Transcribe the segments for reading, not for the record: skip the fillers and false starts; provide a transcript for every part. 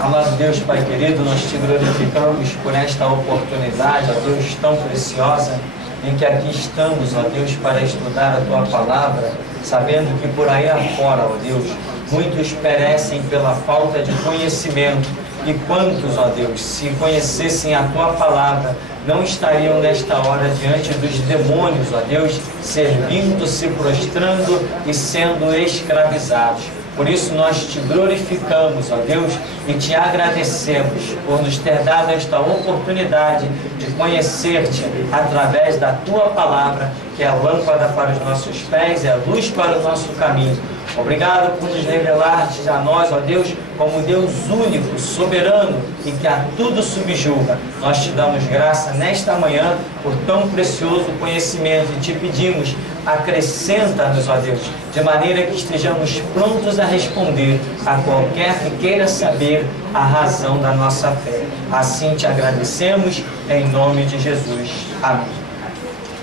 Amado Deus, Pai querido, nós te glorificamos por esta oportunidade, ó Deus, tão preciosa, em que aqui estamos, ó Deus, para estudar a Tua Palavra, sabendo que por aí afora, ó Deus, muitos perecem pela falta de conhecimento. E quantos, ó Deus, se conhecessem a Tua Palavra, não estariam nesta hora diante dos demônios, ó Deus, servindo, se prostrando e sendo escravizados. Por isso nós te glorificamos, ó Deus, e te agradecemos por nos ter dado esta oportunidade de conhecer-te através da Tua Palavra, que é a lâmpada para os nossos pés e a luz para o nosso caminho. Obrigado por nos revelar-te a nós, ó Deus, como Deus único, soberano e que a tudo subjuga. Nós te damos graça nesta manhã por tão precioso conhecimento e te pedimos, acrescenta-nos, ó Deus, de maneira que estejamos prontos a responder a qualquer que queira saber a razão da nossa fé. Assim te agradecemos, em nome de Jesus. Amém.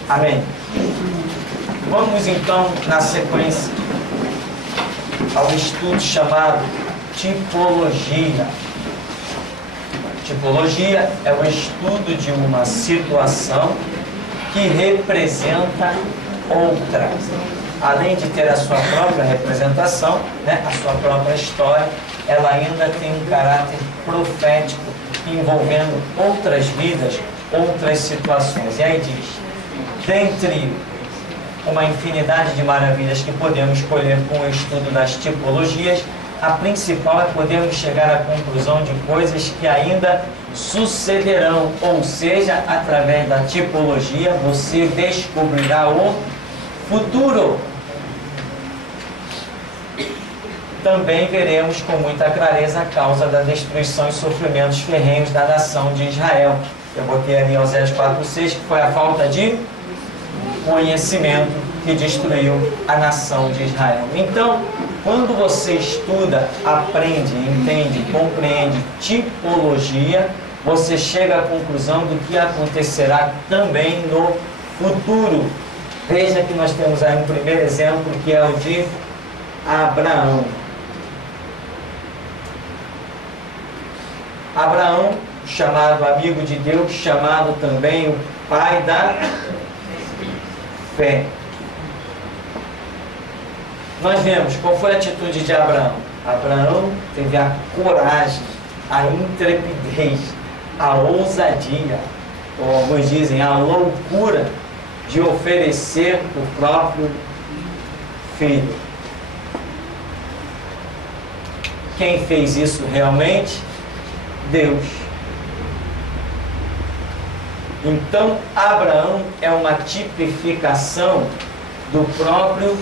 Amém. Vamos então, na sequência, ao estudo chamado tipologia. Tipologia é o estudo de uma situação que representa outra. Além de ter a sua própria representação, a sua própria história, ela ainda tem um caráter profético, envolvendo outras vidas, outras situações. E aí diz, dentre uma infinidade de maravilhas que podemos colher com o estudo das tipologias, a principal é podermos chegar à conclusão de coisas que ainda sucederão, ou seja, através da tipologia você descobrirá o futuro. Também veremos com muita clareza a causa da destruição e sofrimentos ferrenhos da nação de Israel. Eu botei ali Oséias 4:6, que foi a falta de conhecimento que destruiu a nação de Israel. Então, quando você estuda, aprende, entende, compreende tipologia, você chega à conclusão do que acontecerá também no futuro. Veja que nós temos aí um primeiro exemplo, que é o de Abraão. Abraão, chamado amigo de Deus, chamado também o pai da fé. Nós vemos qual foi a atitude de Abraão. Abraão teve a coragem, a intrepidez, a ousadia, ou alguns dizem a loucura, de oferecer o próprio filho. Quem fez isso realmente? Deus. Então, Abraão é uma tipificação do próprio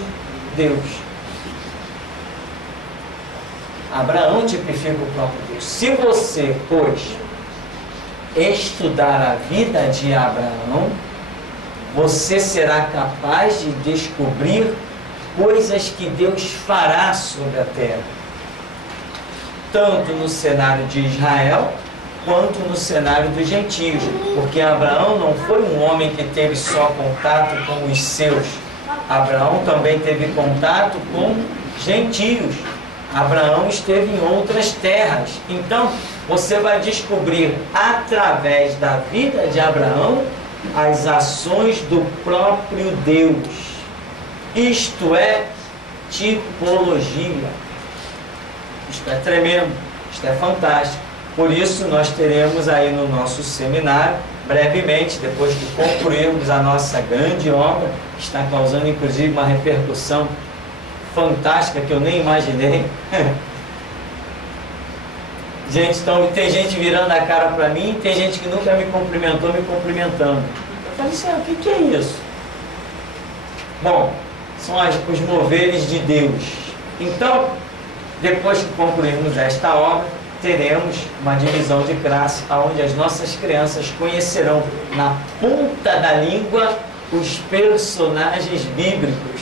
Deus. Abraão tipifica o próprio Deus. Se você, pois, estudar a vida de Abraão, você será capaz de descobrir coisas que Deus fará sobre a terra, tanto no cenário de Israel, quanto no cenário dos gentios, porque Abraão não foi um homem que teve só contato com os seus. Abraão também teve contato com gentios. Abraão esteve em outras terras. Então, você vai descobrir através da vida de Abraão as ações do próprio Deus. Isto é tipologia. Isto é tremendo, isto é fantástico. Por isso nós teremos aí no nosso seminário, brevemente, depois que concluirmos a nossa grande obra, que está causando inclusive uma repercussão fantástica que eu nem imaginei. Gente, então tem gente virando a cara para mim, tem gente que nunca me cumprimentou, me cumprimentando. Eu falei assim, o que é isso? Bom, são os moveres de Deus. Então, depois que concluirmos esta obra, teremos uma divisão de classe, onde as nossas crianças conhecerão na ponta da língua os personagens bíblicos,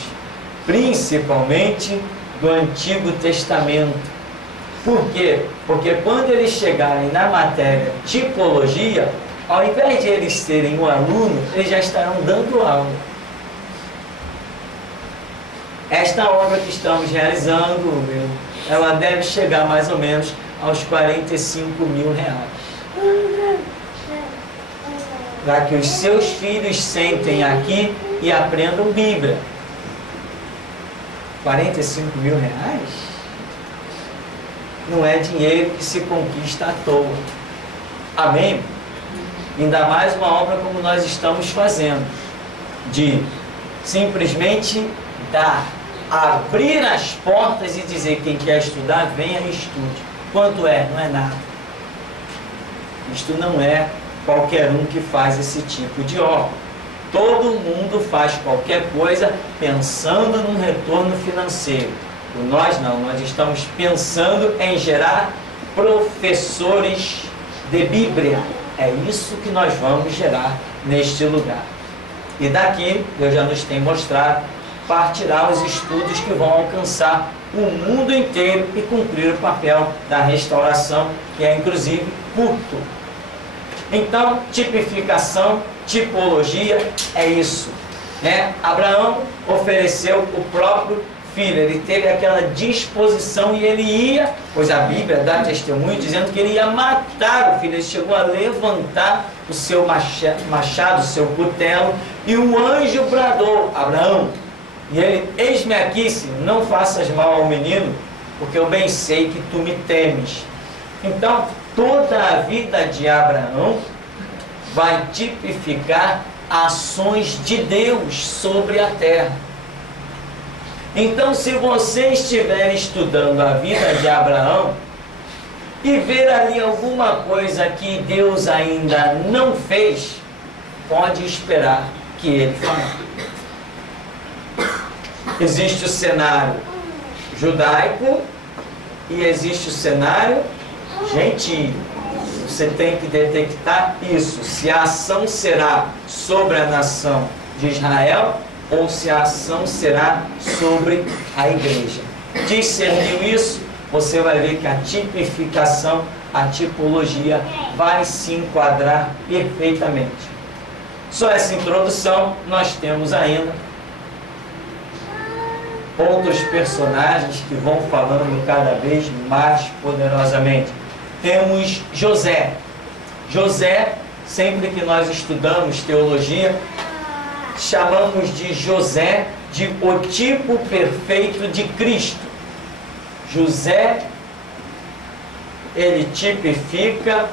principalmente do Antigo Testamento. Por quê? Porque quando eles chegarem na matéria tipologia, ao invés de eles serem um aluno, eles já estarão dando aula. Esta obra que estamos realizando, ela deve chegar mais ou menos aos 45 mil reais. Para que os seus filhos sentem aqui e aprendam Bíblia. 45 mil reais? Não é dinheiro que se conquista à toa. Amém? Ainda mais uma obra como nós estamos fazendo, de simplesmente dar, abrir as portas e dizer: quem quer estudar, venha e estude. Quanto é? Não é nada. Isto não é qualquer um que faz esse tipo de obra. Todo mundo faz qualquer coisa pensando num retorno financeiro. Nós não, nós estamos pensando em gerar professores de Bíblia. É isso que nós vamos gerar neste lugar. E daqui, Deus já nos tem mostrado, partirá os estudos que vão alcançar o mundo inteiro e cumprir o papel da restauração, que é inclusive curto. Então, tipificação, tipologia, é isso, né? Abraão ofereceu o próprio filho, ele teve aquela disposição e ele ia, pois a Bíblia dá testemunho dizendo que ele ia matar o filho. Ele chegou a levantar o seu machado, o seu cutelo, e o anjo bradou: Abraão. E ele: eis-me aqui, Senhor, não faças mal ao menino, porque eu bem sei que tu me temes. Então, toda a vida de Abraão vai tipificar ações de Deus sobre a terra. Então, se você estiver estudando a vida de Abraão e ver ali alguma coisa que Deus ainda não fez, pode esperar que ele fará. Existe o cenário judaico e existe o cenário gentio. Você tem que detectar isso, se a ação será sobre a nação de Israel ou se a ação será sobre a igreja. Discerniu isso, você vai ver que a tipificação, a tipologia vai se enquadrar perfeitamente. Só essa introdução, nós temos ainda outros personagens que vão falando cada vez mais poderosamente. Temos José. José, sempre que nós estudamos teologia, chamamos de José de o tipo perfeito de Cristo. José, ele tipifica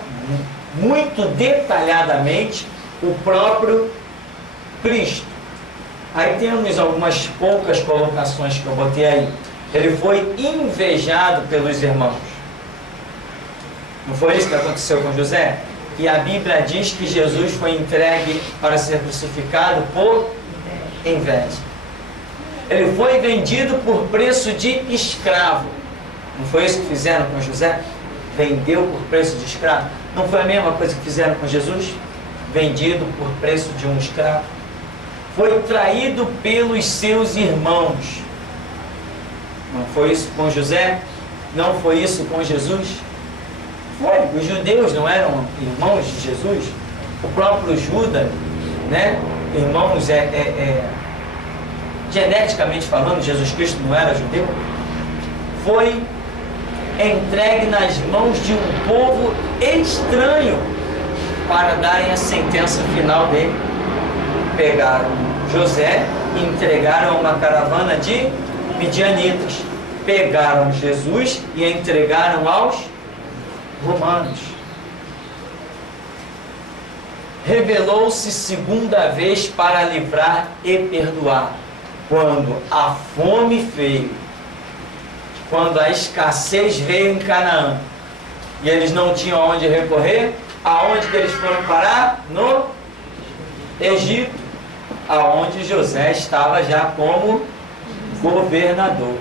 muito detalhadamente o próprio Cristo. Aí temos algumas poucas colocações que eu botei aí. Ele foi invejado pelos irmãos. Não foi isso que aconteceu com José? E a Bíblia diz que Jesus foi entregue para ser crucificado por inveja. Ele foi vendido por preço de escravo. Não foi isso que fizeram com José? Vendeu por preço de escravo. Não foi a mesma coisa que fizeram com Jesus? Vendido por preço de um escravo. Foi traído pelos seus irmãos. Não foi isso com José? Não foi isso com Jesus? Foi. Os judeus não eram irmãos de Jesus? O próprio Judas, né? Irmãos, geneticamente falando, Jesus Cristo não era judeu. Foi entregue nas mãos de um povo estranho para darem a sentença final dele. Pegaram José e entregaram a uma caravana de midianitas. Pegaram Jesus e entregaram aos romanos. Revelou-se segunda vez para livrar e perdoar. Quando a fome veio, quando a escassez veio em Canaã, e eles não tinham aonde recorrer, aonde que eles foram parar? No Egito, aonde José estava já como governador.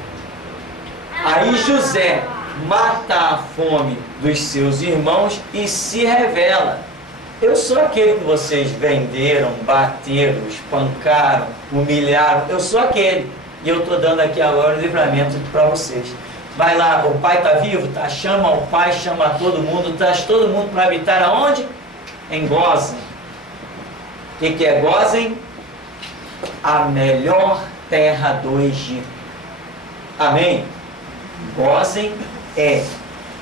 Aí José mata a fome dos seus irmãos e se revela: eu sou aquele que vocês venderam, bateram, espancaram, humilharam. Eu sou aquele. E eu estou dando aqui agora o livramento para vocês. Vai lá, o pai está vivo? Tá? Chama o pai, chama todo mundo, traz todo mundo para habitar aonde? Em Gósen. O que é Gósen? A melhor terra do Egito. Amém? Gósen é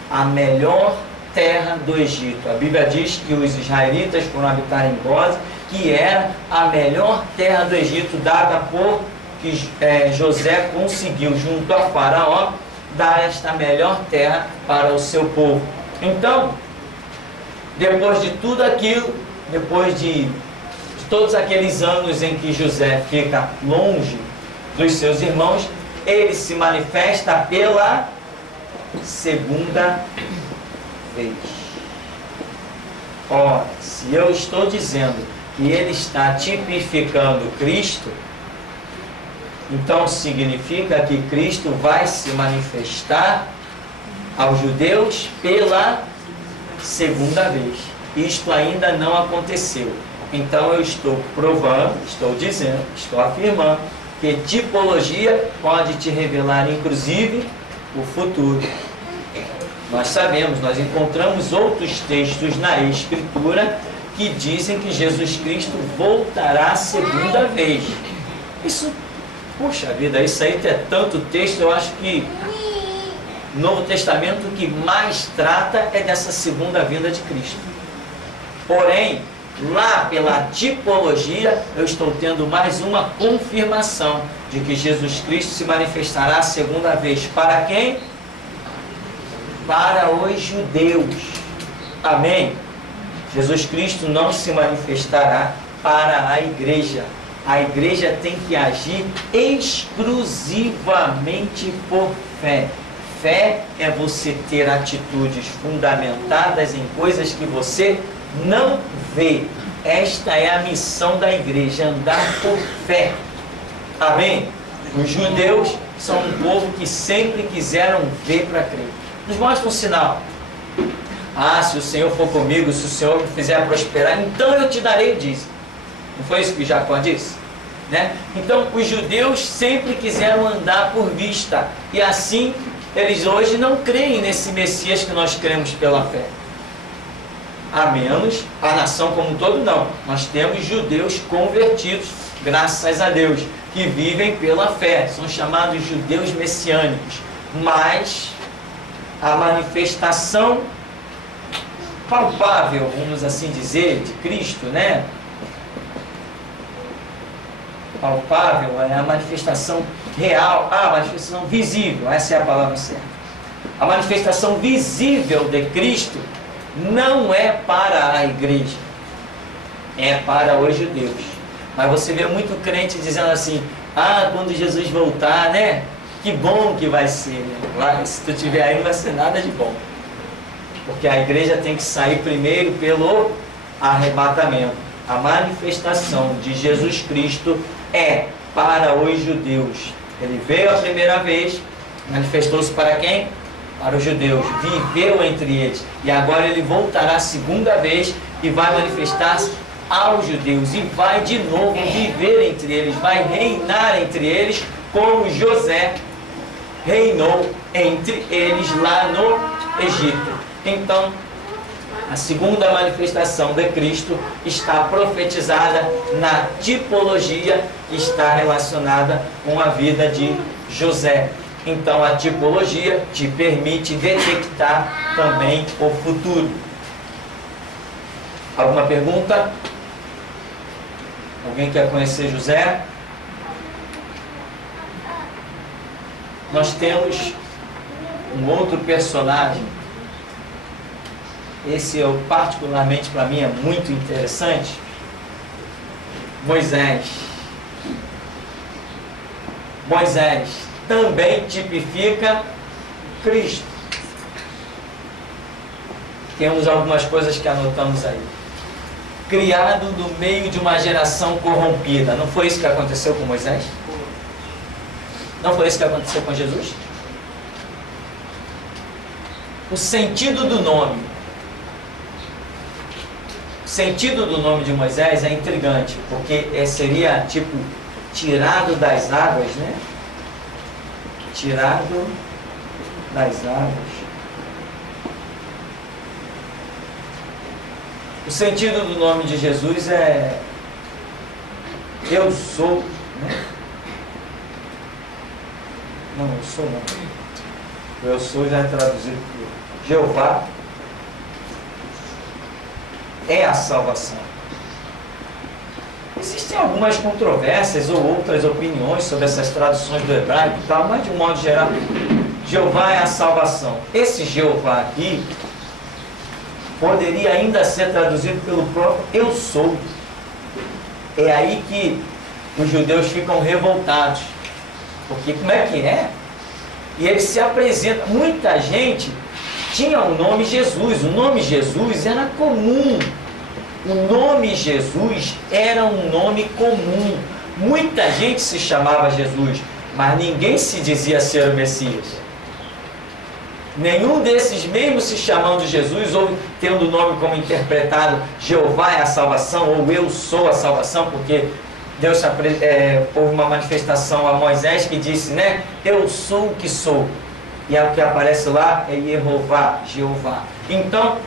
a melhor terra do Egito. A Bíblia diz que os israelitas foram habitar em Gósen, que era a melhor terra do Egito, dada por que José conseguiu, junto a Faraó, dar esta melhor terra para o seu povo. Então, depois de tudo aquilo, depois de todos aqueles anos em que José fica longe dos seus irmãos, ele se manifesta pela segunda vez. Ora, se eu estou dizendo que ele está tipificando Cristo, então significa que Cristo vai se manifestar aos judeus pela segunda vez. Isto ainda não aconteceu. Então eu estou provando, estou dizendo, estou afirmando que tipologia pode te revelar inclusive o futuro. Nós sabemos, nós encontramos outros textos na Escritura que dizem que Jesus Cristo voltará a segunda vez. Isso, puxa vida, isso aí é tanto texto, eu acho que o Novo Testamento o que mais trata é dessa segunda vinda de Cristo. Porém, lá pela tipologia, eu estou tendo mais uma confirmação de que Jesus Cristo se manifestará a segunda vez. Para quem? Para os judeus. Amém? Jesus Cristo não se manifestará para a igreja. A igreja tem que agir exclusivamente por fé. Fé é você ter atitudes fundamentadas em coisas que você não vê. Esta é a missão da igreja, andar por fé. Amém? Os judeus são um povo que sempre quiseram ver para crer. Nos mostra um sinal. Ah, se o Senhor for comigo, se o Senhor me fizer prosperar, então eu te darei o dízimo. Não foi isso que Jacó disse? Né? Então, os judeus sempre quiseram andar por vista. E assim, eles hoje não creem nesse Messias que nós cremos pela fé. A menos a nação como um todo, não. Nós temos judeus convertidos, graças a Deus, que vivem pela fé. São chamados judeus messiânicos. Mas a manifestação palpável, vamos assim dizer, de Cristo, né? Palpável é a manifestação real, a manifestação visível, essa é a palavra certa. A manifestação visível de Cristo não é para a igreja, é para os judeus. Mas você vê muito crente dizendo assim: ah, quando Jesus voltar, né? Que bom que vai ser, né? Lá, se tu estiver aí não vai ser nada de bom. Porque a igreja tem que sair primeiro pelo arrebatamento. A manifestação de Jesus Cristo é para os judeus. Ele veio a primeira vez, manifestou-se para quem? Para os judeus. Viveu entre eles. E agora ele voltará a segunda vez e vai manifestar-se aos judeus. E vai de novo viver entre eles, vai reinar entre eles, como José reinou entre eles lá no Egito. Então, a segunda manifestação de Cristo está profetizada na tipologia que está relacionada com a vida de José. Então, a tipologia te permite detectar também o futuro. Alguma pergunta? Alguém quer conhecer José? Nós temos um outro personagem. Esse, particularmente para mim, é muito interessante. Moisés. Moisés também tipifica Cristo. Temos algumas coisas que anotamos aí. Criado no meio de uma geração corrompida. Não foi isso que aconteceu com Moisés? Não foi isso que aconteceu com Jesus? O sentido do nome. O sentido do nome de Moisés é intrigante, porque seria tipo tirado das águas, né? Tirado das águas. O sentido do nome de Jesus é eu sou, né? Não, eu sou não. Eu sou já é traduzido por Jeová é a salvação. Existem algumas controvérsias ou outras opiniões sobre essas traduções do hebraico e tal, mas de um modo geral, Jeová é a salvação. Esse Jeová aqui poderia ainda ser traduzido pelo próprio eu sou. É aí que os judeus ficam revoltados. Porque como é que é? E ele se apresenta. Muita gente tinha o nome Jesus. O nome Jesus era comum. O nome Jesus era um nome comum. Muita gente se chamava Jesus, mas ninguém se dizia ser o Messias. Nenhum desses, mesmo se chamando Jesus, ou tendo o nome como interpretado, Jeová é a salvação, ou eu sou a salvação, porque Deus houve uma manifestação a Moisés que disse, né? Eu sou o que sou. E o que aparece lá é Jeová. Então,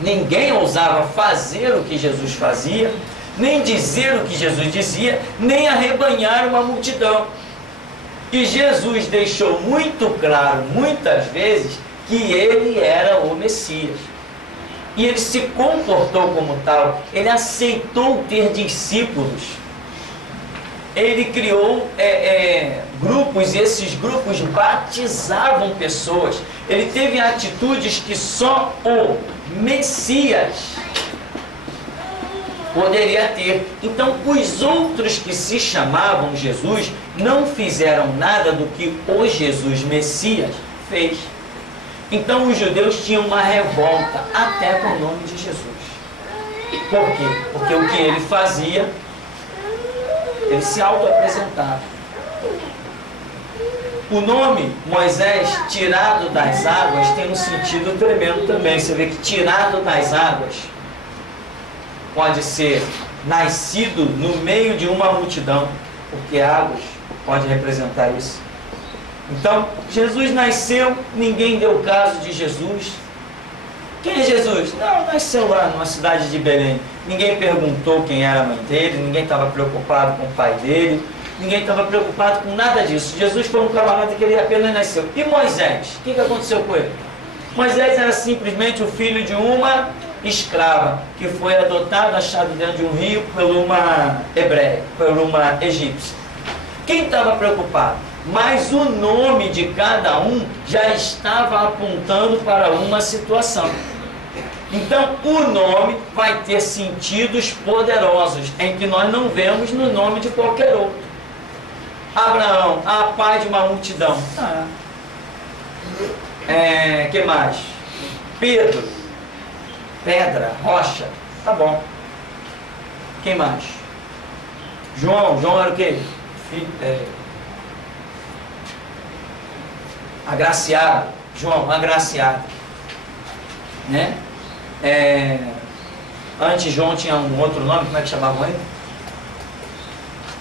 ninguém ousava fazer o que Jesus fazia, nem dizer o que Jesus dizia, nem arrebanhar uma multidão. E Jesus deixou muito claro, muitas vezes, que ele era o Messias. E ele se comportou como tal, ele aceitou ter discípulos. Ele criou grupos, e esses grupos batizavam pessoas. Ele teve atitudes que só o Messias poderia ter. Então, os outros que se chamavam Jesus não fizeram nada do que o Jesus Messias fez. Então, os judeus tinham uma revolta até com o nome de Jesus. Por quê? Porque o que ele fazia, ele se auto-apresentava. O nome Moisés, tirado das águas, tem um sentido tremendo também. Você vê que tirado das águas pode ser nascido no meio de uma multidão, porque águas pode representar isso. Então, Jesus nasceu, ninguém deu caso de Jesus. Quem é Jesus? Não, nasceu lá numa cidade de Belém. Ninguém perguntou quem era a mãe dele, ninguém estava preocupado com o pai dele, ninguém estava preocupado com nada disso. Jesus foi um camarada que ele apenas nasceu. E Moisés? O que aconteceu com ele? Moisés era simplesmente o filho de uma escrava, que foi adotada, achado dentro de um rio por uma hebreia, por uma egípcia. Quem estava preocupado? Mas o nome de cada um já estava apontando para uma situação. Então, o nome vai ter sentidos poderosos, em que nós não vemos no nome de qualquer outro. Abraão, pai de uma multidão. Que mais? Pedro, pedra, rocha. Tá bom. Quem mais? João era o quê? Agraciado. João, agraciado. Né? Antes João tinha um outro nome, como é que chamavam ele?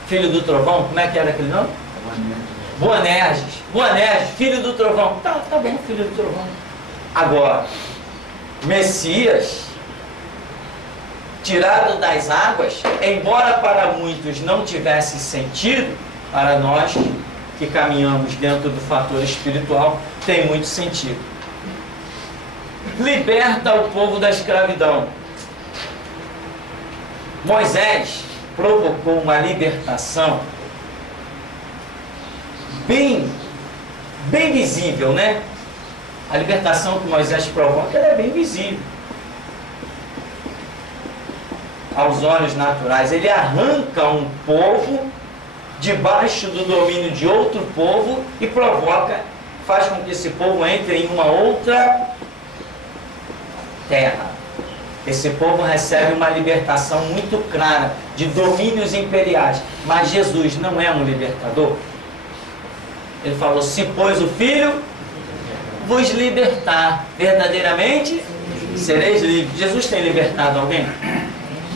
Filho do Trovão, como é que era aquele nome? Boanerges, filho do Trovão. Tá bom, filho do Trovão. Agora, Messias, tirado das águas, embora para muitos não tivesse sentido, para nós que caminhamos dentro do fator espiritual, tem muito sentido. Liberta o povo da escravidão. Moisés provocou uma libertação bem visível, né? A libertação que Moisés provoca, ela é bem visível aos olhos naturais. Ele arranca um povo debaixo do domínio de outro povo e faz com que esse povo entre em uma outra terra. Esse povo recebe uma libertação muito clara de domínios imperiais. Mas Jesus não é um libertador. Ele falou, se pois o Filho vos libertar, verdadeiramente sereis livres. Jesus tem libertado alguém?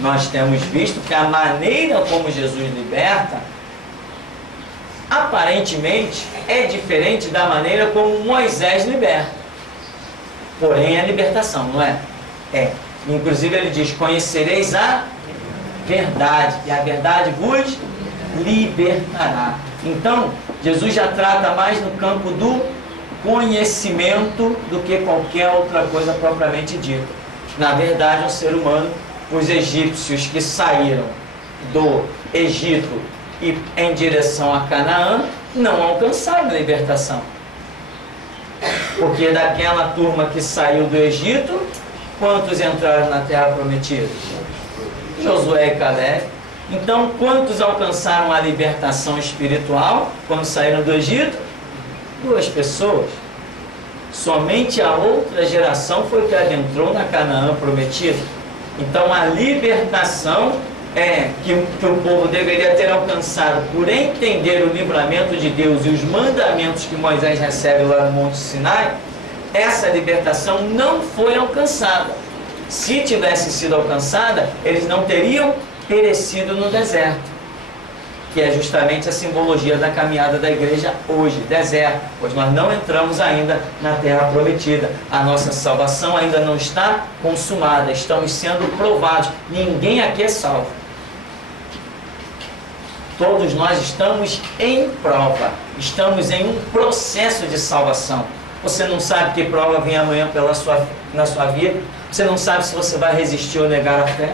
Nós temos visto que a maneira como Jesus liberta, aparentemente, é diferente da maneira como Moisés liberta. Porém, é libertação, não é? Inclusive ele diz, conhecereis a verdade, e a verdade vos libertará. Então, Jesus já trata mais no campo do conhecimento do que qualquer outra coisa propriamente dita. Na verdade, um ser humano, os egípcios que saíram do Egito e em direção a Canaã, não alcançaram a libertação. Porque daquela turma que saiu do Egito, quantos entraram na terra prometida? Josué e Caleb. Então, quantos alcançaram a libertação espiritual quando saíram do Egito? 2 pessoas. Somente a outra geração foi que adentrou na Canaã prometida. Então, a libertação que o povo deveria ter alcançado por entender o livramento de Deus e os mandamentos que Moisés recebe lá no Monte Sinai, essa libertação não foi alcançada. Se tivesse sido alcançada, eles não teriam perecido no deserto, que é justamente a simbologia da caminhada da igreja hoje, deserto, pois nós não entramos ainda na terra prometida. A nossa salvação ainda não está consumada, estamos sendo provados. Ninguém aqui é salvo. Todos nós estamos em prova, estamos em um processo de salvação. Você não sabe que prova vem amanhã na sua vida, você não sabe se você vai resistir ou negar a fé.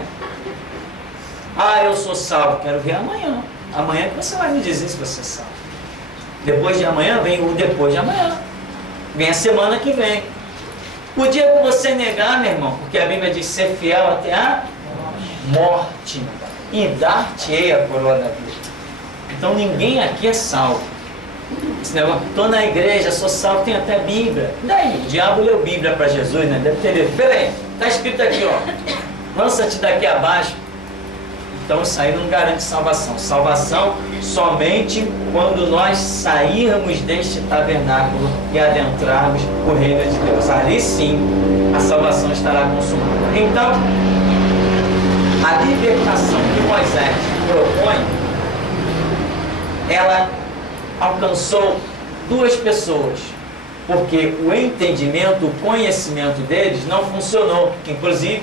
Ah, eu sou salvo, quero ver amanhã. Amanhã que você vai me dizer se você é salvo. Depois de amanhã vem o depois de amanhã. Vem a semana que vem. O dia que você negar, meu irmão, porque a Bíblia diz ser fiel até a morte, e dar-te-ei a coroa da vida. Então ninguém aqui é salvo. Esse negócio, estou na igreja, sou salvo, tem até Bíblia. Daí, o diabo leu Bíblia para Jesus, né? Deve ter lido. Peraí, está escrito aqui, ó. Lança-te daqui abaixo. Então isso aí não garante salvação. Salvação somente quando nós sairmos deste tabernáculo e adentrarmos o reino de Deus. Ali sim a salvação estará consumada. Então, a libertação que Moisés propõe, ela alcançou 2 pessoas, porque o entendimento, o conhecimento deles não funcionou. Inclusive,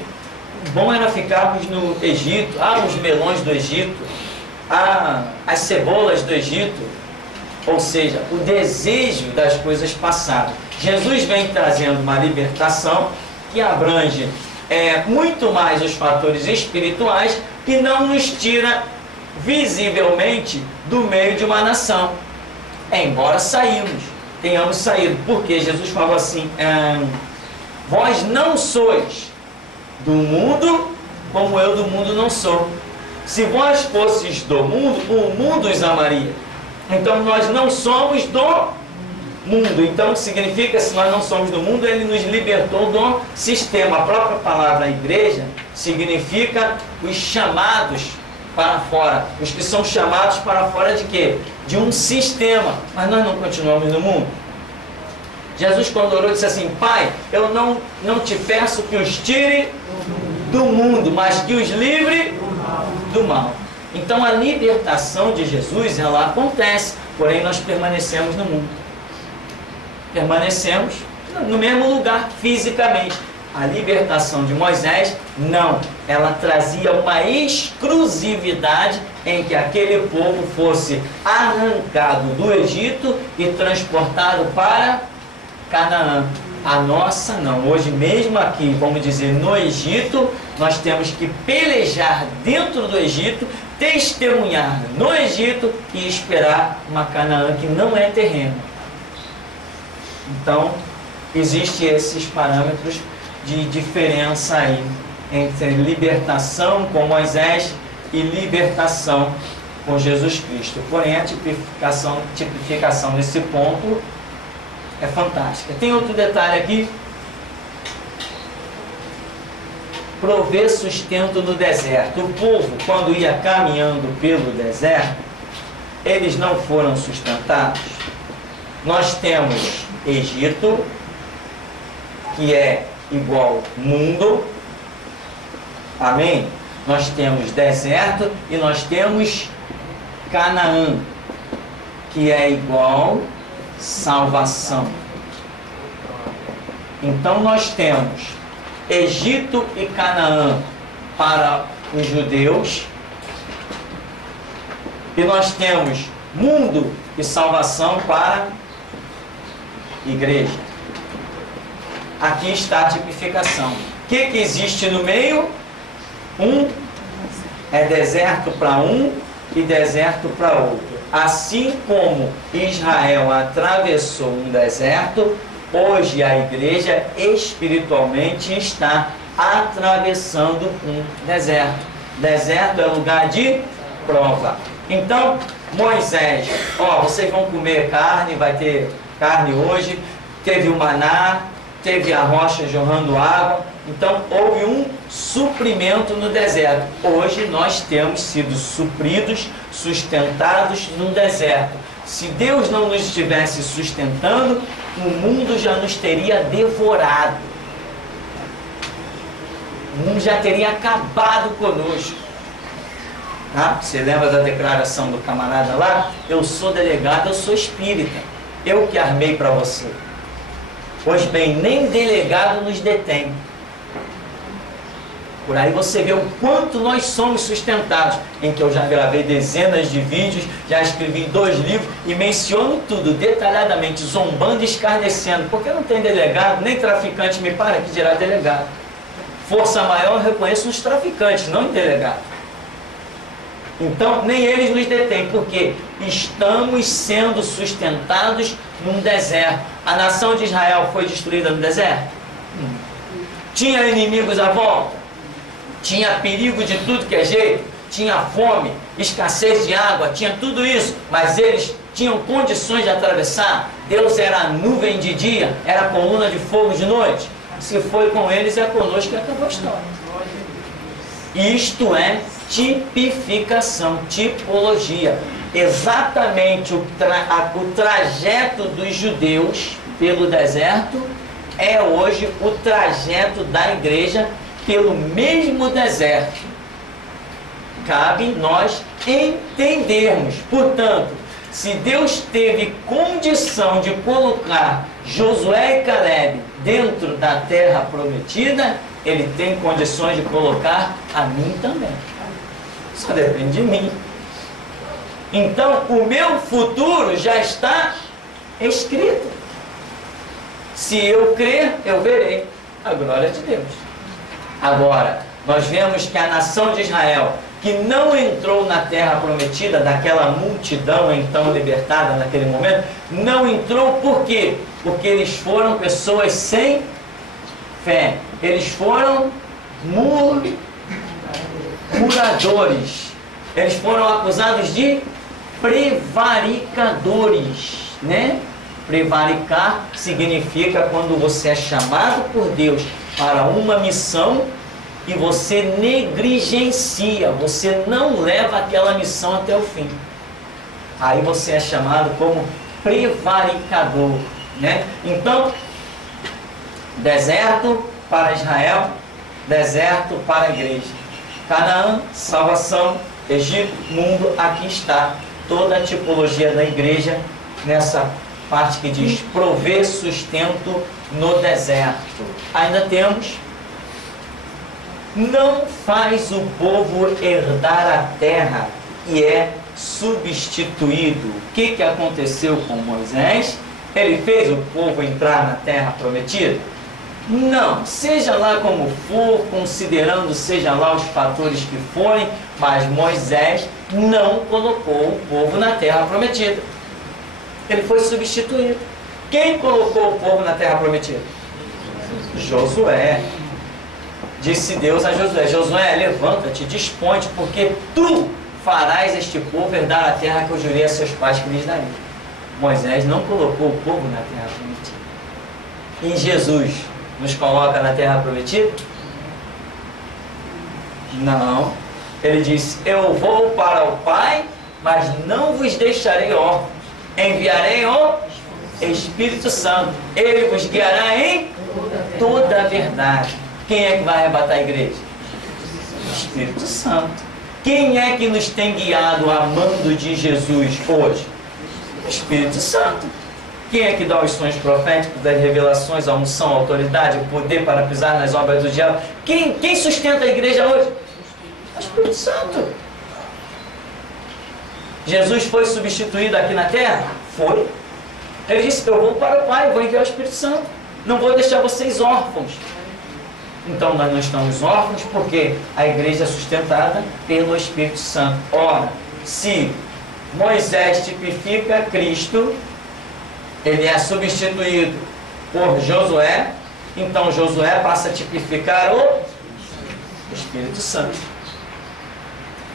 bom era ficarmos no Egito, os melões do Egito, as cebolas do Egito, ou seja, o desejo das coisas passadas. Jesus vem trazendo uma libertação que abrange muito mais os fatores espirituais, que não nos tira visivelmente do meio de uma nação, embora tenhamos saído, porque Jesus falou assim, vós não sois do mundo, como eu do mundo não sou. Se vós fosseis do mundo, o mundo os amaria. Então nós não somos do mundo. Então o que significa, se nós não somos do mundo, ele nos libertou do sistema. A própria palavra igreja significa os chamados para fora. Os que são chamados para fora de quê? De um sistema. Mas nós não continuamos no mundo. Jesus, quando orou, disse assim: Pai, eu não te peço que os tire do mundo, mas que os livre do mal. Então a libertação de Jesus, ela acontece, porém nós permanecemos no mundo. Permanecemos no mesmo lugar fisicamente. A libertação de Moisés, não. Ela trazia uma exclusividade em que aquele povo fosse arrancado do Egito e transportado para Canaã. A nossa não. Hoje mesmo aqui, vamos dizer, no Egito, nós temos que pelejar dentro do Egito, testemunhar no Egito e esperar uma Canaã que não é terreno. Então, existem esses parâmetros de diferença aí entre libertação com Moisés e libertação com Jesus Cristo. Porém, a tipificação nesse ponto é fantástica. Tem outro detalhe aqui: prover sustento no deserto. O povo, quando ia caminhando pelo deserto, eles não foram sustentados. Nós temos Egito, que é igual mundo, amém? Nós temos deserto e nós temos Canaã, que é igual salvação. Então nós temos Egito e Canaã para os judeus, e nós temos mundo e salvação para igreja. Aqui está a tipificação. O que existe no meio? É deserto para um e deserto para outro. Assim como Israel atravessou um deserto, hoje a igreja espiritualmente está atravessando um deserto. Deserto é lugar de prova. Então, Moisés, vocês vão comer carne, vai ter carne hoje, teve o maná, teve a rocha jorrando água, então houve um suprimento no deserto. Hoje nós temos sido supridos, sustentados no deserto. Se Deus não nos estivesse sustentando, o mundo já nos teria devorado. O mundo já teria acabado conosco. Você lembra da declaração do camarada lá? Eu sou delegado, eu sou espírita. Eu que armei para você. Pois bem, nem delegado nos detém. Por aí você vê o quanto nós somos sustentados, em que eu já gravei dezenas de vídeos, já escrevi 2 livros e menciono tudo detalhadamente, zombando e escarnecendo, porque não tem delegado, nem traficante me para que dirá delegado. Força maior eu reconheço nos traficantes, não em delegado. Então, nem eles nos detêm, porque estamos sendo sustentados num deserto. A nação de Israel foi destruída no deserto? Tinha inimigos à volta? Tinha perigo de tudo que é jeito? Tinha fome, escassez de água, tinha tudo isso, mas eles tinham condições de atravessar. Deus era a nuvem de dia, era a coluna de fogo de noite. Se foi com eles, é conosco que acabou a história. Isto é tipificação, tipologia. Exatamente o trajeto dos judeus pelo deserto é hoje o trajeto da igreja pelo mesmo deserto. Cabe nós entendermos. Portanto, se Deus teve condição de colocar Josué e Caleb dentro da terra prometida, Ele tem condições de colocar a mim também. Só depende de mim. Então, o meu futuro já está escrito. Se eu crer, eu verei a glória de Deus. Agora, nós vemos que a nação de Israel, que não entrou na terra prometida, daquela multidão então libertada naquele momento, não entrou por quê? Porque eles foram pessoas sem fé. Eles foram muradores. Eles foram acusados de prevaricadores, né? Prevaricar significa quando você é chamado por Deus para uma missão e você negligencia, você não leva aquela missão até o fim. Aí você é chamado como prevaricador, né? Então, deserto para Israel, deserto para a igreja. Canaã, salvação, Egito, mundo, aqui está toda a tipologia da igreja nessa parte que diz prover sustento no deserto. Ainda temos: não faz o povo herdar a terra e é substituído. O que aconteceu com Moisés? Ele fez o povo entrar na terra prometida? Não, seja lá como for, considerando seja lá os fatores que forem, mas Moisés não colocou o povo na terra prometida. Ele foi substituído. Quem colocou o povo na terra prometida? Josué. Disse Deus a Josué: Josué, levanta-te, dispõe-te, porque tu farás este povo herdar a terra que eu jurei a seus pais que lhes daria. Moisés não colocou o povo na terra prometida. E Jesus nos coloca na terra prometida? Não. Ele disse: eu vou para o Pai, mas não vos deixarei órfãos. Enviarei o Espírito Santo. Ele vos guiará em toda a verdade. Quem é que vai arrebatar a igreja? O Espírito Santo. Quem é que nos tem guiado amando de Jesus hoje? O Espírito Santo. Quem é que dá os sonhos proféticos, das revelações, a unção, a autoridade, o poder para pisar nas obras do diabo? Quem sustenta a igreja hoje? O Espírito Santo. Jesus foi substituído aqui na terra? Foi. Ele disse, eu vou para o Pai, eu vou enviar o Espírito Santo. Não vou deixar vocês órfãos. Então nós não estamos órfãos porque a igreja é sustentada pelo Espírito Santo. Ora, se Moisés tipifica Cristo, ele é substituído por Josué, então Josué passa a tipificar o Espírito Santo.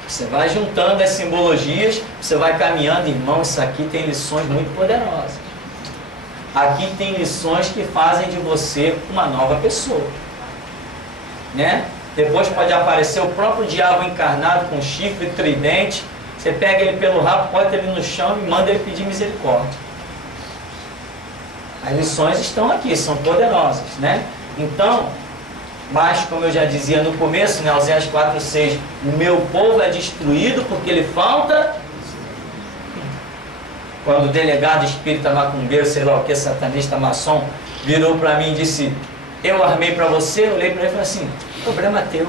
Você vai juntando as simbologias, você vai caminhando, irmão, isso aqui tem lições muito poderosas. Aqui tem lições que fazem de você uma nova pessoa, né? Depois pode aparecer o próprio diabo encarnado com chifre, tridente. Você pega ele pelo rabo, bota ele no chão e manda ele pedir misericórdia. As lições estão aqui, são poderosas, né? Então, mas como eu já dizia no começo, né, Oséias 4:6, o meu povo é destruído porque ele falta. Quando o delegado espírita macumbeiro, sei lá o que, satanista, maçom, virou para mim e disse, eu armei para você, eu olhei para ele e falei assim, problema teu.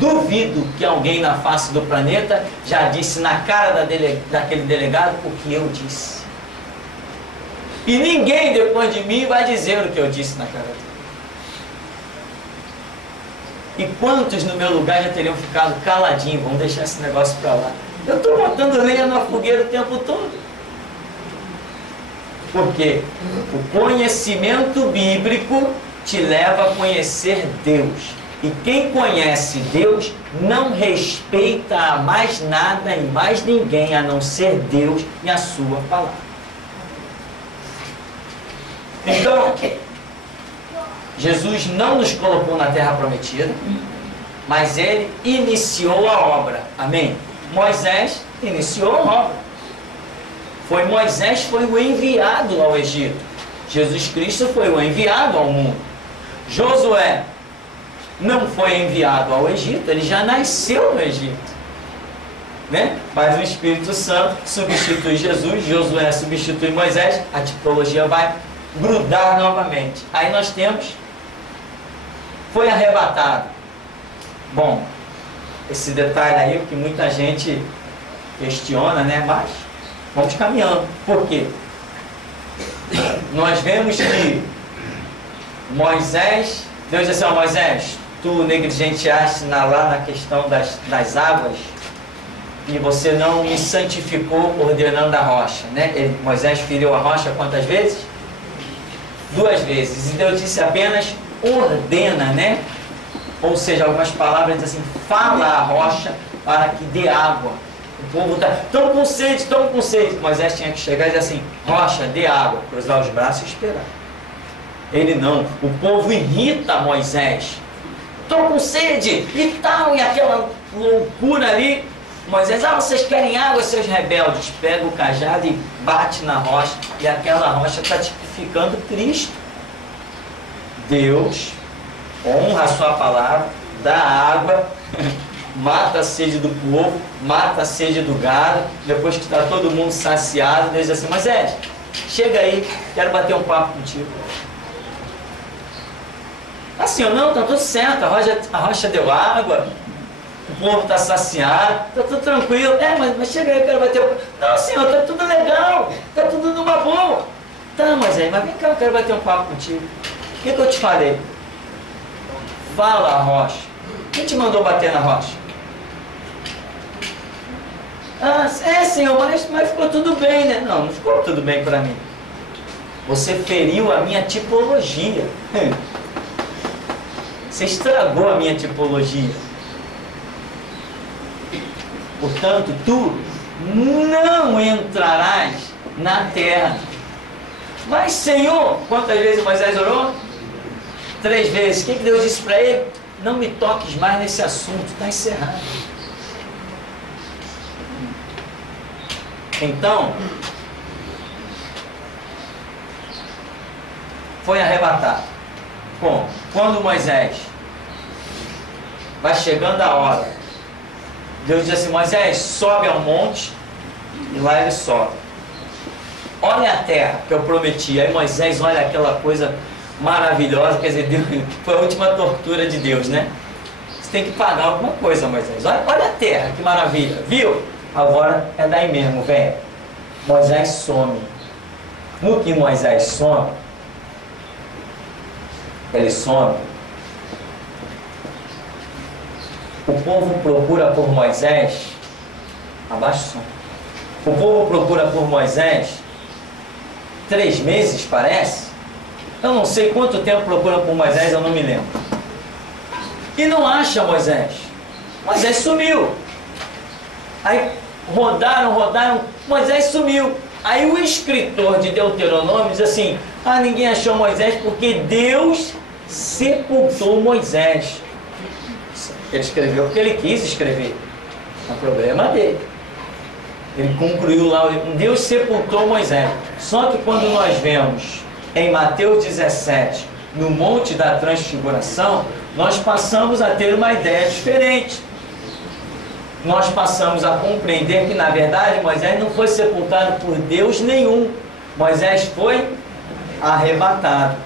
Duvido que alguém na face do planeta já disse na cara daquele delegado o que eu disse. E ninguém depois de mim vai dizer o que eu disse na cara dele. E quantos no meu lugar já teriam ficado caladinhos? Vamos deixar esse negócio para lá. Eu estou botando lenha na fogueira o tempo todo. Porque o conhecimento bíblico te leva a conhecer Deus. E quem conhece Deus não respeita a mais nada e mais ninguém a não ser Deus e a sua palavra. Então, Jesus não nos colocou na terra prometida, mas ele iniciou a obra. Amém? Moisés iniciou a obra. Moisés foi o enviado ao Egito. Jesus Cristo foi o enviado ao mundo. Josué não foi enviado ao Egito, ele já nasceu no Egito, né? Mas o Espírito Santo substitui Jesus, Josué substitui Moisés, a tipologia vai grudar novamente. Aí nós temos, foi arrebatado. Bom, esse detalhe aí, que muita gente questiona, né? Mas vamos caminhando. Por quê? Nós vemos que Moisés, Deus disse assim, Moisés, tu negligenciaste lá na questão das águas e você não me santificou ordenando a rocha, né? Moisés feriu a rocha quantas vezes? 2 vezes. E Deus disse apenas ordena, né? Ou seja, algumas palavras dizem assim, fala a rocha para que dê água. O povo está, estão com sede, estão com sede. Moisés tinha que chegar e dizer assim, rocha, dê água, cruzar os braços e esperar. Ele não, o povo irrita Moisés. Estou com sede e tal, e aquela loucura ali. Moisés, vocês querem água, seus rebeldes? Pega o cajado e bate na rocha, e aquela rocha está tipificando Cristo. Deus honra a sua palavra, dá água, mata a sede do povo, mata a sede do gado. Depois que está todo mundo saciado, Deus diz assim, Moisés, chega aí, quero bater um papo contigo. Assim, não, está tudo certo, a rocha deu água, o povo está saciado, está tudo tranquilo. Mas chega aí, eu quero bater o papo. Não, senhor, está tudo legal, está tudo numa boa. Tá, Moisés, mas vem cá, eu quero bater um papo contigo. O que eu te falei? Fala a rocha. Quem te mandou bater na rocha? Senhor, mas ficou tudo bem, né? Não ficou tudo bem para mim. Você feriu a minha tipologia. Você estragou a minha tipologia. Portanto, tu não entrarás na terra. Mas, Senhor, quantas vezes Moisés orou? 3 vezes. O que Deus disse para ele? Não me toques mais nesse assunto, está encerrado. Então, foi arrebatado. Bom, quando Moisés vai chegando a hora, Deus diz assim, Moisés, sobe ao monte, e lá ele sobe. Olha a terra que eu prometi. Aí Moisés olha aquela coisa maravilhosa, quer dizer, Deus, foi a última tortura de Deus, né? Você tem que pagar alguma coisa, Moisés. Olha a terra, que maravilha, viu? Agora é daí mesmo, velho. Moisés some. No que Moisés some, ele some. O povo procura por Moisés, abaixa o som. O povo procura por Moisés 3 meses, parece. Eu não sei quanto tempo procura por Moisés, eu não me lembro. E não acha Moisés. Moisés sumiu. Aí rodaram, Moisés sumiu. Aí o escritor de Deuteronômio diz assim: ah, ninguém achou Moisés porque Deus sepultou Moisés. Ele escreveu porque ele quis escrever. O problema dele. Ele concluiu lá, Deus sepultou Moisés. Só que quando nós vemos em Mateus 17, no Monte da Transfiguração, nós passamos a ter uma ideia diferente. Nós passamos a compreender que, na verdade, Moisés não foi sepultado por Deus nenhum. Moisés foi arrebatado,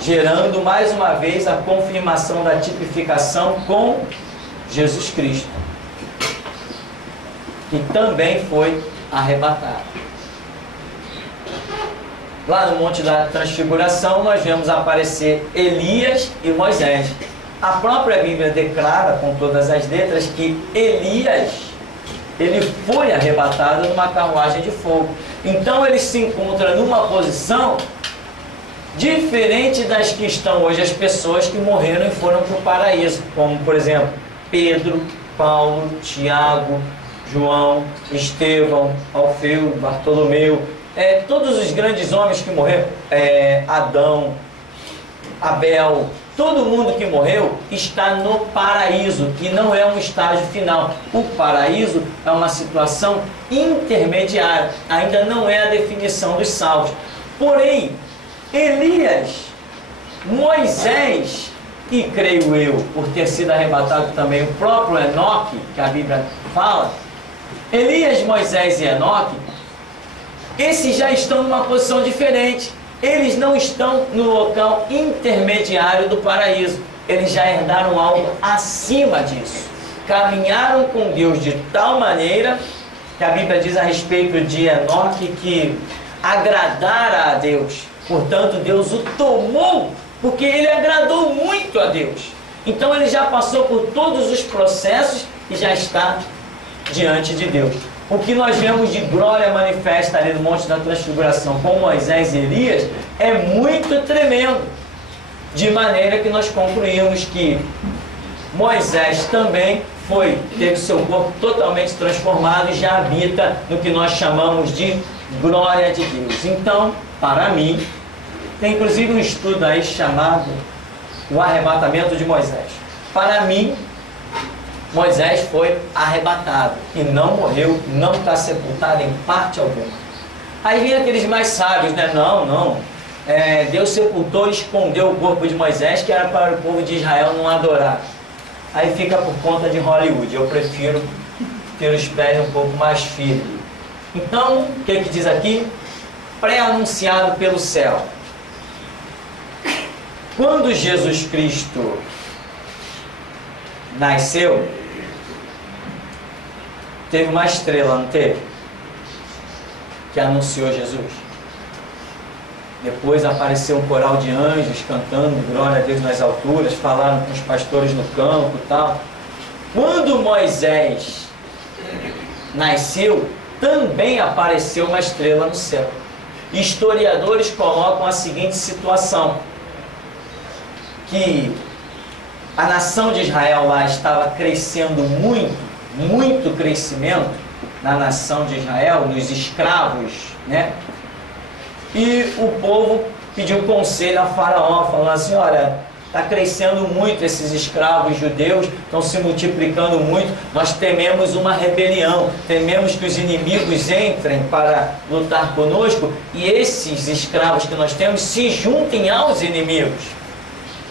gerando mais uma vez a confirmação da tipificação com Jesus Cristo, que também foi arrebatado. Lá no Monte da Transfiguração nós vemos aparecer Elias e Moisés. A própria Bíblia declara com todas as letras que Elias, ele foi arrebatado numa carruagem de fogo. Então ele se encontra numa posição diferente das que estão hoje as pessoas que morreram e foram para o paraíso, como por exemplo Pedro, Paulo, Tiago, João, Estevão, Alfeu, Bartolomeu, todos os grandes homens que morreram, Adão, Abel, todo mundo que morreu está no paraíso, que não é um estágio final. O paraíso é uma situação intermediária, ainda não é a definição dos salvos. Porém, Elias, Moisés e, creio eu, por ter sido arrebatado também o próprio Enoque, que a Bíblia fala, Elias, Moisés e Enoque, esses já estão numa posição diferente. Eles não estão no local intermediário do paraíso. Eles já herdaram algo acima disso. Caminharam com Deus de tal maneira que a Bíblia diz a respeito de Enoque que agradara a Deus. Portanto, Deus o tomou porque ele agradou muito a Deus. Então ele já passou por todos os processos e já está diante de Deus. O que nós vemos de glória manifesta ali no Monte da Transfiguração com Moisés e Elias é muito tremendo. De maneira que nós concluímos que Moisés também teve seu corpo totalmente transformado e já habita no que nós chamamos de glória de Deus. Então, para mim, tem inclusive um estudo aí chamado O Arrebatamento de Moisés. Para mim, Moisés foi arrebatado e não morreu, não está sepultado em parte alguma. Aí vem aqueles mais sábios, né? Não. Deus sepultou e escondeu o corpo de Moisés, que era para o povo de Israel não adorar. Aí fica por conta de Hollywood. Eu prefiro ter os pés um pouco mais firmes. Então, o que diz aqui? Pré-anunciado pelo céu. Quando Jesus Cristo nasceu, teve uma estrela, não teve? Que anunciou Jesus. Depois apareceu um coral de anjos cantando glória a Deus nas alturas, falaram com os pastores no campo e tal. Quando Moisés nasceu, também apareceu uma estrela no céu. Historiadores colocam a seguinte situação: que a nação de Israel lá estava crescendo muito crescimento na nação de Israel, nos escravos, né? E o povo pediu conselho a Faraó, falando assim: olha, está crescendo muito esses escravos judeus, estão se multiplicando muito, nós tememos uma rebelião, tememos que os inimigos entrem para lutar conosco e esses escravos que nós temos se juntem aos inimigos.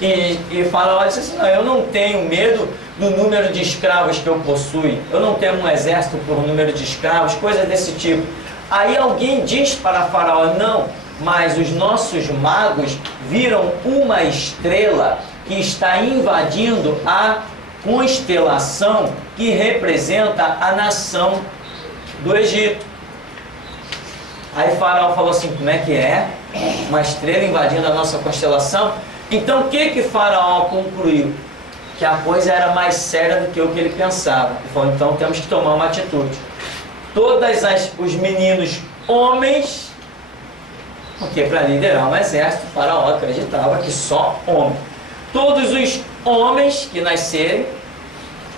E Faraó disse assim: não, eu não tenho medo do número de escravos que eu possuo, eu não tenho um exército por número de escravos, coisas desse tipo. Aí alguém diz para Faraó: não, mas os nossos magos viram uma estrela que está invadindo a constelação que representa a nação do Egito. Aí Faraó falou assim, como é que é? Uma estrela invadindo a nossa constelação? Então o que Faraó concluiu? Que a coisa era mais séria do que o que ele pensava. Ele falou, então temos que tomar uma atitude. Os meninos homens, porque para liderar um exército, Faraó acreditava que só homem. Todos os homens que nascerem,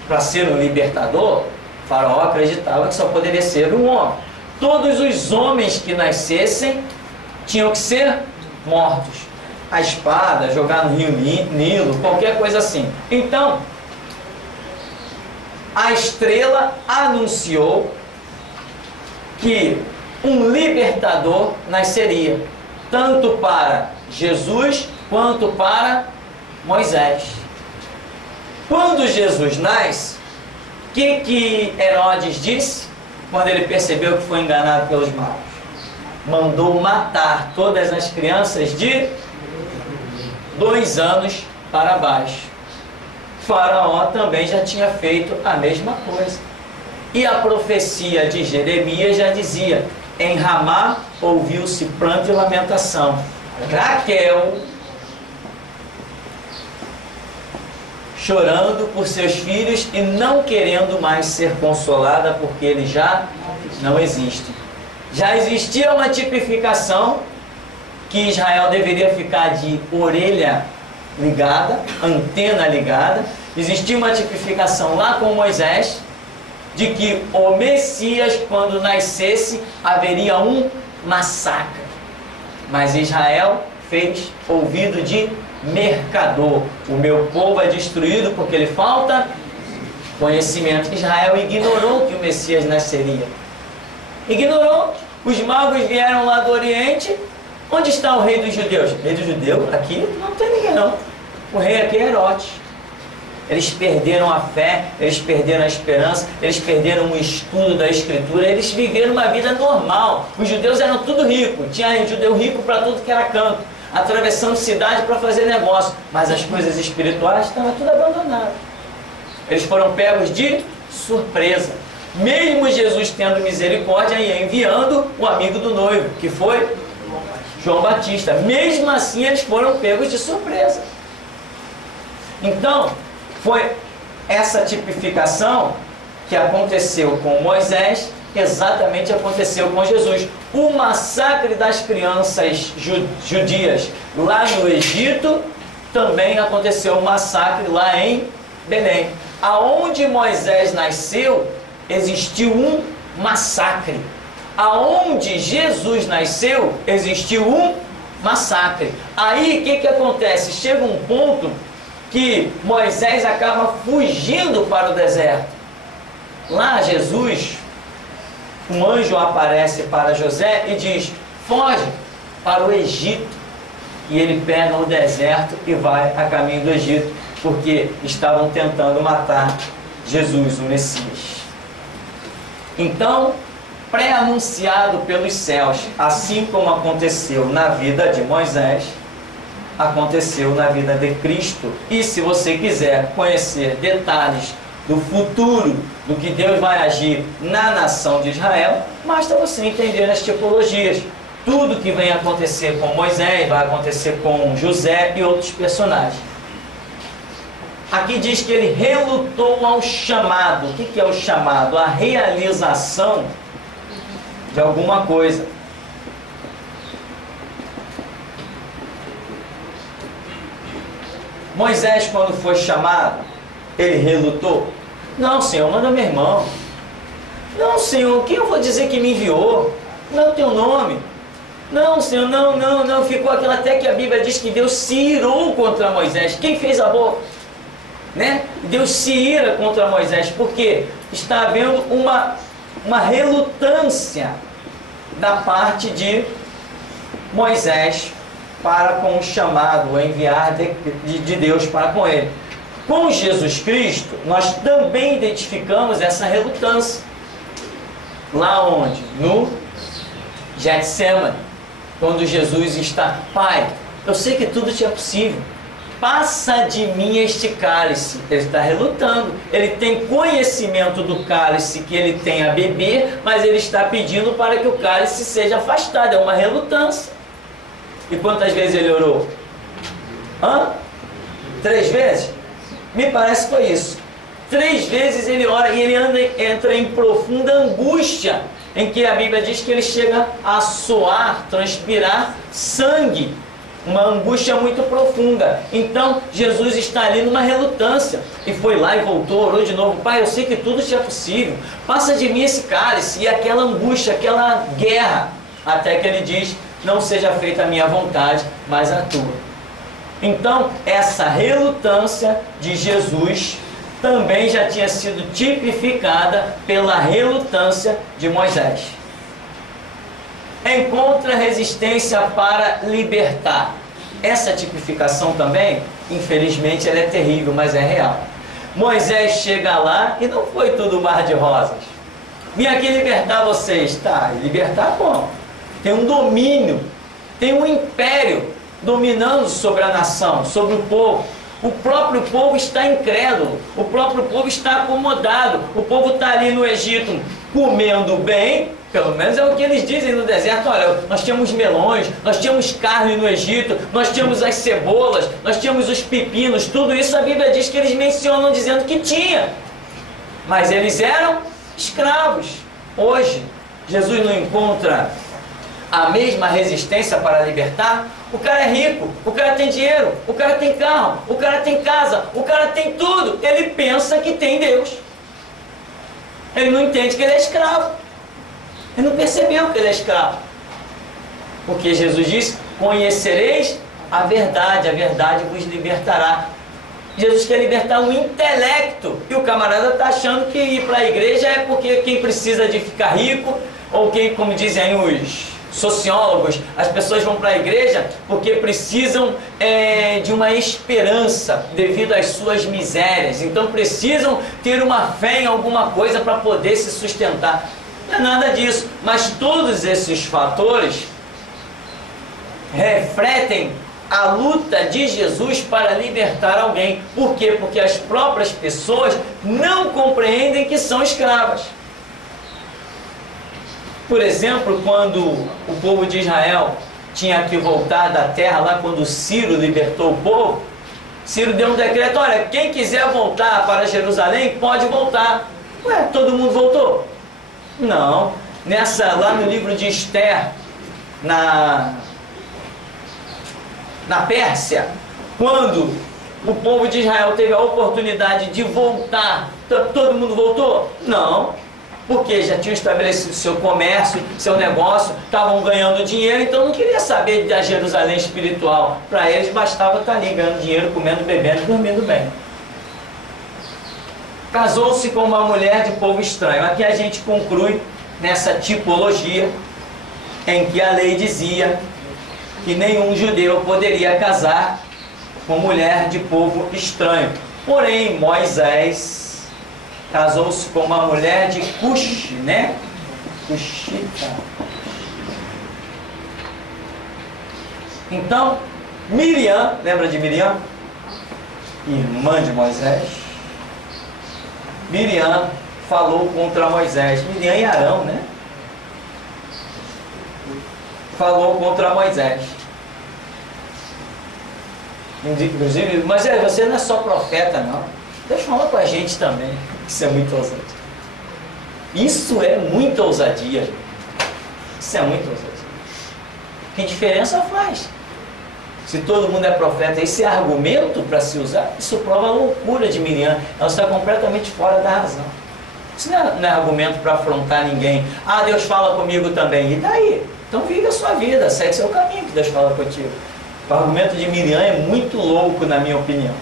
para ser um libertador, Faraó acreditava que só poderia ser um homem. Todos os homens que nascessem tinham que ser mortos. A espada, jogar no rio Nilo, qualquer coisa assim. Então, a estrela anunciou que um libertador nasceria, tanto para Jesus quanto para Moisés. Quando Jesus nasce, o que Herodes disse? Quando ele percebeu que foi enganado pelos magos, mandou matar todas as crianças de 2 anos para baixo. Faraó também já tinha feito a mesma coisa. E a profecia de Jeremias já dizia, em Ramá ouviu-se pranto e lamentação. Raquel chorando por seus filhos e não querendo mais ser consolada porque eles já não existem. Já existia uma tipificação que Israel deveria ficar de orelha ligada, antena ligada. Existia uma tipificação lá com Moisés de que o Messias, quando nascesse, haveria um massacre. Mas Israel fez ouvido de mercador. O meu povo é destruído porque lhe falta conhecimento. Israel ignorou que o Messias nasceria. Ignorou. Os magos vieram lá do Oriente. Onde está o rei dos judeus? Rei dos judeus? Aqui não tem ninguém não. O rei aqui é Herodes. Eles perderam a fé, eles perderam a esperança, eles perderam o estudo da Escritura, eles viveram uma vida normal. Os judeus eram tudo rico, tinha judeu rico para tudo que era canto, atravessando cidade para fazer negócio, mas as coisas espirituais estavam tudo abandonadas. Eles foram pegos de surpresa. Mesmo Jesus tendo misericórdia e enviando o amigo do noivo, que foi João Batista. Mesmo assim eles foram pegos de surpresa. Então, foi essa tipificação que aconteceu com Moisés, exatamente aconteceu com Jesus. O massacre das crianças judias lá no Egito, também aconteceu um massacre lá em Belém. Aonde Moisés nasceu, existiu um massacre. Aonde Jesus nasceu, existiu um massacre. Aí, o que acontece? Chega um ponto que Moisés acaba fugindo para o deserto. Lá Jesus, um anjo aparece para José e diz, foge para o Egito. E ele pega o deserto e vai a caminho do Egito, porque estavam tentando matar Jesus, o Messias. Então, pré-anunciado pelos céus, assim como aconteceu na vida de Moisés, aconteceu na vida de Cristo. E se você quiser conhecer detalhes do futuro, do que Deus vai agir na nação de Israel, basta você entender as tipologias. Tudo que vem acontecer com Moisés, vai acontecer com José e outros personagens. Aqui diz que ele relutou ao chamado. O que é o chamado? A realização de alguma coisa. Moisés, quando foi chamado, ele relutou. Não, Senhor, manda meu irmão. Não, Senhor, quem eu vou dizer que me enviou? Não é o teu nome. Não, Senhor, não. Ficou aquilo até que a Bíblia diz que Deus se irou contra Moisés. Quem fez a boca? Né? Deus se ira contra Moisés, porque está havendo uma relutância da parte de Moisés para com o chamado, o enviar de Deus para com ele. Com Jesus Cristo, nós também identificamos essa relutância. Lá onde? No Getsemane, quando Jesus está, Pai, eu sei que tudo te é possível, passa de mim este cálice. Ele está relutando. Ele tem conhecimento do cálice que ele tem a beber, mas ele está pedindo para que o cálice seja afastado. É uma relutância. E quantas vezes ele orou? 3 vezes? Me parece que foi isso. 3 vezes ele ora e ele entra em profunda angústia, em que a Bíblia diz que ele chega a suar, transpirar sangue. Uma angústia muito profunda. Então Jesus está ali numa relutância. E foi lá e voltou, orou de novo. Pai, eu sei que tudo te é possível. Passa de mim esse cálice. E aquela angústia, aquela guerra. Até que ele diz, não seja feita a minha vontade, mas a tua. Então essa relutância de Jesus também já tinha sido tipificada pela relutância de Moisés. Encontra resistência para libertar. Essa tipificação também, infelizmente, ela é terrível, mas é real. Moisés chega lá e não foi tudo mar de rosas. Vim aqui libertar vocês. Tá, e libertar como? Tem um domínio, tem um império dominando sobre a nação, sobre o povo. O próprio povo está incrédulo, o próprio povo está acomodado. O povo está ali no Egito comendo bem, pelo menos é o que eles dizem no deserto. Olha, nós tínhamos melões, nós tínhamos carne no Egito, nós tínhamos as cebolas, nós tínhamos os pepinos, tudo isso a Bíblia diz que eles mencionam dizendo que tinha. Mas eles eram escravos. Hoje, Jesus não encontra a mesma resistência para libertar. O cara é rico, o cara tem dinheiro, o cara tem carro, o cara tem casa, o cara tem tudo. Ele pensa que tem Deus. Ele não entende que ele é escravo. Ele não percebeu que ele é escravo. Porque Jesus disse, conhecereis a verdade vos libertará. Jesus quer libertar o intelecto. E o camarada está achando que ir para a igreja é porque quem precisa de ficar rico, ou quem, como dizem aí os sociólogos, as pessoas vão para a igreja porque precisam de uma esperança devido às suas misérias. Então precisam ter uma fé em alguma coisa para poder se sustentar. Não é nada disso. Mas todos esses fatores refletem a luta de Jesus para libertar alguém. Por quê? Porque as próprias pessoas não compreendem que são escravas. Por exemplo, quando o povo de Israel tinha que voltar da terra, lá quando Ciro libertou o povo, Ciro deu um decreto, olha, quem quiser voltar para Jerusalém, pode voltar. Ué, todo mundo voltou? Não. Lá no livro de Esther, na Pérsia, quando o povo de Israel teve a oportunidade de voltar, todo mundo voltou? Não. Porque já tinham estabelecido seu comércio, seu negócio, estavam ganhando dinheiro, então não queria saber da Jerusalém espiritual. Para eles bastava estar ali ganhando dinheiro, comendo, bebendo, dormindo bem. Casou-se com uma mulher de povo estranho. Aqui a gente conclui nessa tipologia em que a lei dizia que nenhum judeu poderia casar com mulher de povo estranho. Porém, Moisés casou-se com uma mulher de Cush, né? Cushita. Então, Miriam, lembra de Miriam? Irmã de Moisés. Miriam falou contra Moisés. Miriam e Arão, né? Falou contra Moisés. Inclusive, mas você não é só profeta, não. Deixa eu falar com a gente também. Isso é muito ousadia. Isso é muita ousadia. Isso é muito ousadia. Que diferença faz? Se todo mundo é profeta, esse é argumento para se usar, isso prova a loucura de Miriam. Ela está completamente fora da razão. Isso não é argumento para afrontar ninguém. Ah, Deus fala comigo também. E daí? Então vive a sua vida, segue seu caminho que Deus fala contigo. O argumento de Miriam é muito louco, na minha opinião.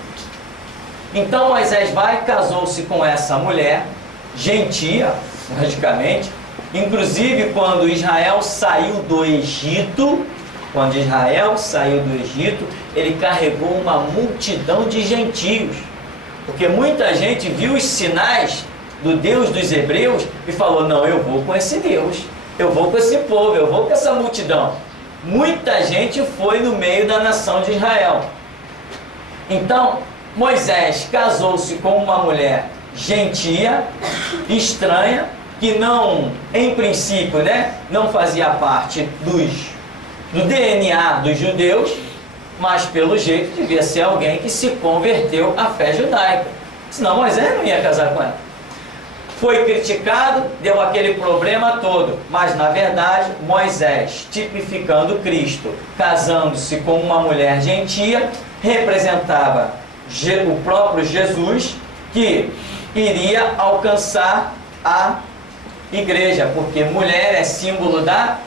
Então Moisés casou-se com essa mulher, gentia, logicamente. Inclusive quando Israel saiu do Egito, ele carregou uma multidão de gentios. Porque muita gente viu os sinais do Deus dos hebreus e falou, não, eu vou com esse Deus, eu vou com esse povo, eu vou com essa multidão. Muita gente foi no meio da nação de Israel. Então, Moisés casou-se com uma mulher gentia, estranha, que não, em princípio, né, não fazia parte do DNA dos judeus, mas pelo jeito devia ser alguém que se converteu à fé judaica. Senão Moisés não ia casar com ela. Foi criticado, deu aquele problema todo, mas na verdade Moisés, tipificando Cristo, casando-se com uma mulher gentia, representava o próprio Jesus, que iria alcançar a igreja, porque mulher é símbolo da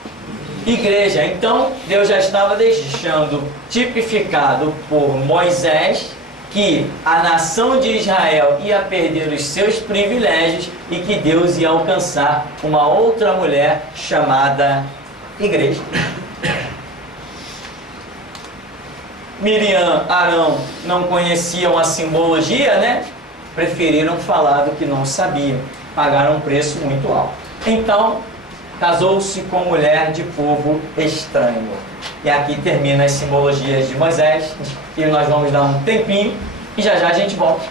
igreja. Então Deus já estava deixando tipificado por Moisés que a nação de Israel ia perder os seus privilégios e que Deus ia alcançar uma outra mulher chamada igreja. Miriam, Arão não conheciam a simbologia, né? Preferiram falar do que não sabiam, pagaram um preço muito alto. Então, casou-se com mulher de povo estranho. E aqui termina as simbologias de Moisés, e nós vamos dar um tempinho e já já a gente volta.